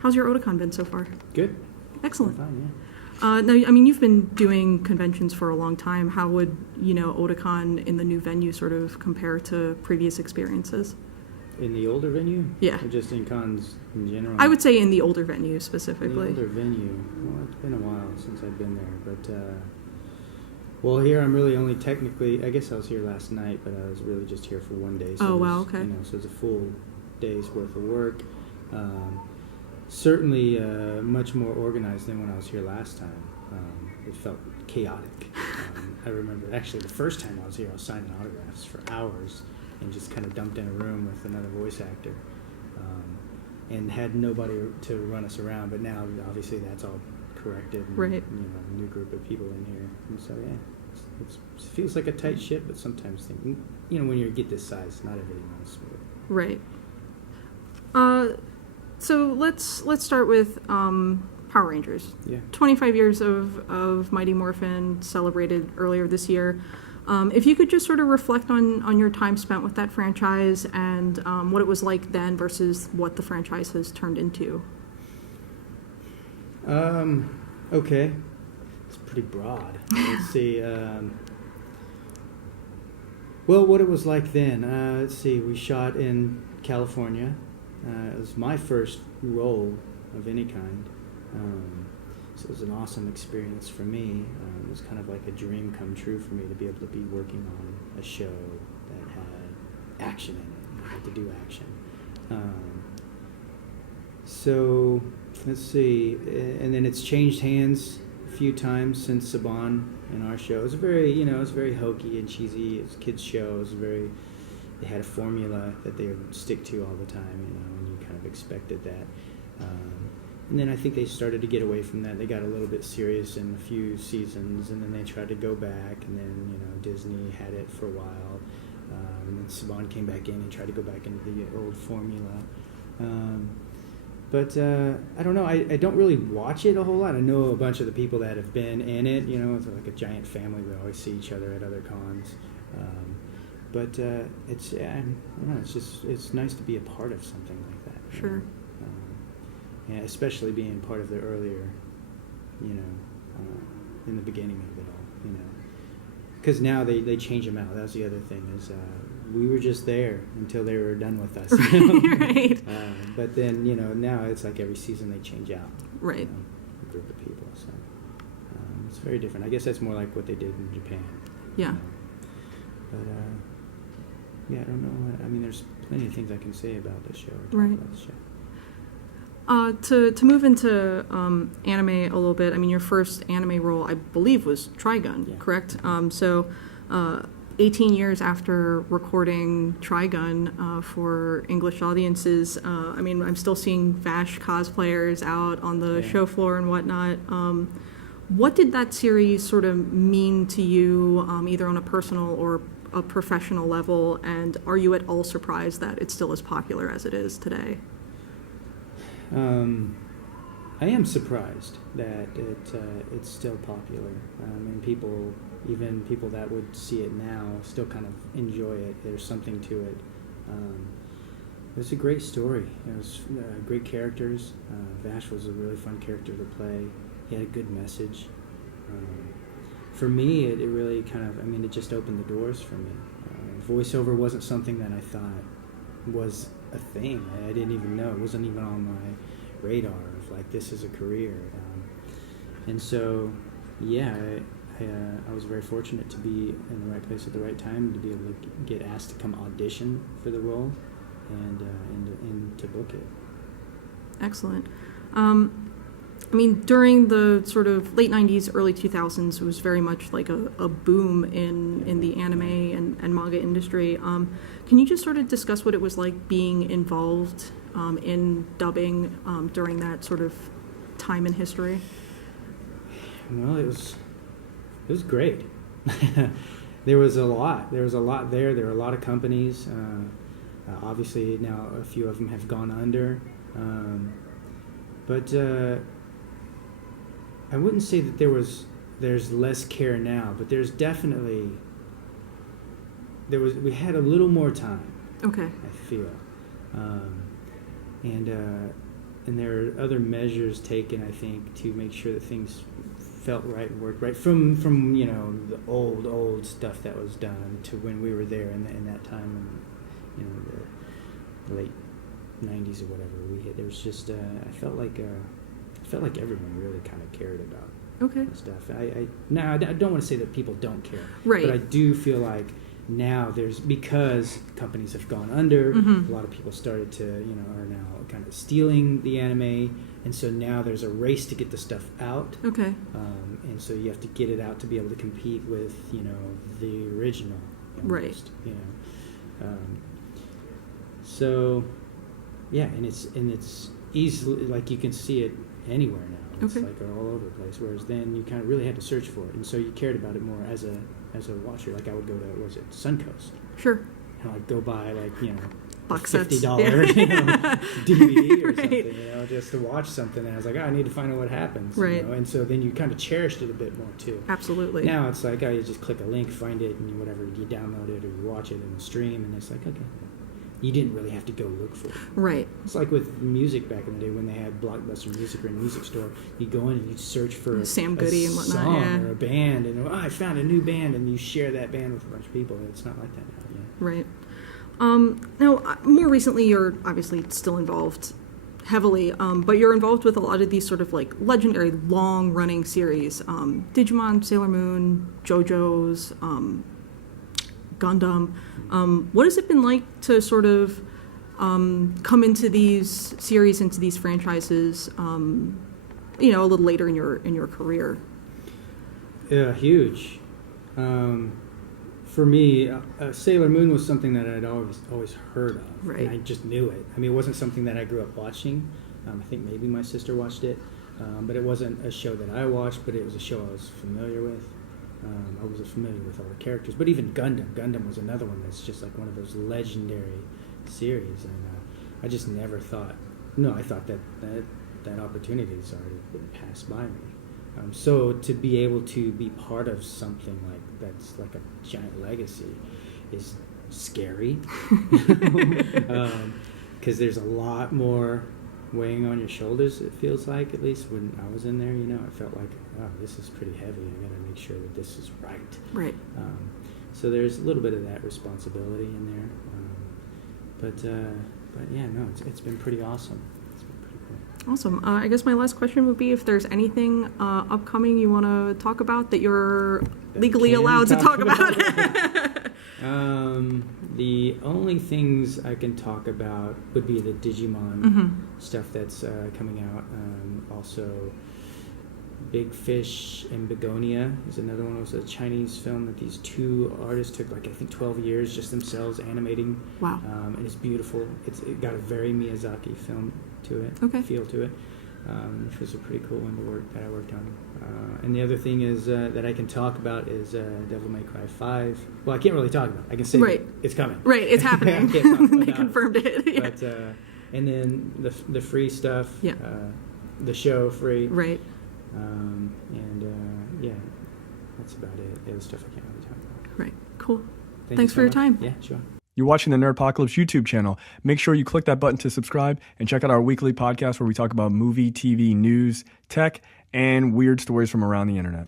How's your Otakon been so far? Good. Excellent. Fine, Now, I mean, you've been doing conventions for a long time. How would, Otakon in the new venue sort of compare to previous experiences? In the older venue? Yeah. Or just in cons in general? I would say in the older venue specifically. In the older venue. Well, it's been a while since I've been there, but well, here I'm really only technically. I guess I was here last night, but I was really just here for one day. So wow, okay. So it's a full day's worth of work. Certainly much more organized than when I was here last time. It felt chaotic. I remember actually the first time I was here, I was signing autographs for hours and just kind of dumped in a room with another voice actor and had nobody to run us around. But now, obviously, that's all corrected. And, right. A new group of people in here. And so, yeah, it feels like a tight ship, but sometimes, when you get this size, not everything runs smooth. Right. So let's start with Power Rangers. Yeah. 25 years of Mighty Morphin celebrated earlier this year. If you could just sort of reflect on your time spent with that franchise and what it was like then versus what the franchise has turned into. Okay. It's pretty broad. Let's see. Well, what it was like then. Let's see. We shot in California. It was my first role of any kind. So it was an awesome experience for me. It was kind of like a dream come true for me to be able to be working on a show that had action in it. I had to do action. So let's see. And then it's changed hands a few times since Saban in our show. It was very, it was very hokey and cheesy. It was a kids' show. It was they had a formula that they would stick to all the time, and you kind of expected that. And then I think they started to get away from that. They got a little bit serious in a few seasons, and then they tried to go back, and then, Disney had it for a while. And then Saban came back in and tried to go back into the old formula. But I don't know. I don't really watch it a whole lot. I know a bunch of the people that have been in it. It's like a giant family. We always see each other at other cons. But it's I don't know. It's nice to be a part of something like that. Sure. Yeah, especially being part of the earlier, in the beginning of it all, because now they change them out. That's the other thing is we were just there until they were done with us. Right. But then now it's like every season they change out. Right. A group of people, so it's very different. I guess that's more like what they did in Japan. Yeah. But yeah, I don't know. I mean, there's plenty of things I can say about the show. Right. About the show. To move into anime a little bit, I mean, your first anime role, I believe, was Trigun, yeah. Correct? So 18 years after recording Trigun for English audiences, I mean, I'm still seeing Vash cosplayers out on the show floor and whatnot. What did that series sort of mean to you, either on a personal or a professional level, and are you at all surprised that it's still as popular as it is today? I am surprised that it's still popular. And even people that would see it now, still kind of enjoy it. There's something to it. It was a great story. It was great characters. Vash was a really fun character to play. He had a good message. For me, it really kind of, it just opened the doors for me. Voiceover wasn't something that I thought was a thing. I didn't even know. It wasn't even on my radar of like, this is a career. And so, yeah, I was very fortunate to be in the right place at the right time, to be able to get asked to come audition for the role and to book it. Excellent. During the sort of late 90s, early 2000s, it was very much like a boom in the anime and manga industry. Can you just sort of discuss what it was like being involved in dubbing during that sort of time in history? Well, it was great. There was a lot. There was a lot there. There were a lot of companies. Obviously, now a few of them have gone under. But I wouldn't say that there's less care now, but there's definitely we had a little more time. Okay. I feel, and and there are other measures taken, I think, to make sure that things felt right and worked right from the old stuff that was done to when we were there in that time, the late 90s or whatever we hit. There was just I felt like everyone really kind of cared about stuff. I don't want to say that people don't care, right? But I do feel like now because companies have gone under, a lot of people started to are now kind of stealing the anime, and so now there's a race to get the stuff out. Okay. And so you have to get it out to be able to compete with the original. Almost, right. So yeah, and it's easily, like, you can see it anywhere now. It's like all over the place. Whereas then you kind of really had to search for it, and so you cared about it more as a watcher. Like I would go to Suncoast. Sure. And I'd go buy box $50 yeah. DVD or something, just to watch something. And I was like, I need to find out what happens. Right. And so then you kind of cherished it a bit more too. Absolutely. Now it's like, you just click a link, find it, and whatever, you download it or you watch it in the stream, and it's like, okay. You didn't really have to go look for it. Right. It's like with music back in the day when they had Blockbuster Music or a music store. You go in and you search for Sam Goody and whatnot, song or a band, and I found a new band, and you share that band with a bunch of people. It's not like that now. Yeah. Right. Now, more recently, you're obviously still involved heavily, but you're involved with a lot of these sort of like legendary long-running series. Digimon, Sailor Moon, JoJo's, Gundam. What has it been like to sort of come into these series, into these franchises, a little later in your career? Yeah, huge. For me, Sailor Moon was something that I'd always heard of, right. And I just knew it. I mean, it wasn't something that I grew up watching. I think maybe my sister watched it, but it wasn't a show that I watched. But it was a show I was familiar with. I was familiar with all the characters, but even Gundam was another one that's just like one of those legendary series, and I just never thought. No, I thought that opportunity has already been passed by me. So to be able to be part of something like that's like a giant legacy is scary, because there's a lot more weighing on your shoulders, it feels like, at least when I was in there, I felt like, oh, this is pretty heavy. I got to make sure that this is right. Right. So there's a little bit of that responsibility in there. But yeah, no, it's been pretty awesome. It's been pretty cool. Awesome. I guess my last question would be if there's anything upcoming you want to talk about that you're legally allowed to talk about. The only things I can talk about would be the Digimon stuff that's coming out. Also, Big Fish and Begonia is another one. It was a Chinese film that these two artists took, I think 12 years just themselves animating. Wow. And it's beautiful. It got a very Miyazaki film to it, feel to it, which was a pretty cool one that I worked on. And the other thing is that I can talk about is Devil May Cry 5. Well, I can't really talk about it. I can say it's coming. Right, it's happening. I can't talk about they confirmed it. Yeah. But, and then the free stuff, yeah. The show free. Right. Yeah, that's about it. The other stuff I can't really talk about. Right, cool. Thanks for your time. Yeah, sure. You're watching the Nerdpocalypse YouTube channel. Make sure you click that button to subscribe and check out our weekly podcast where we talk about movie, TV, news, tech, and weird stories from around the internet.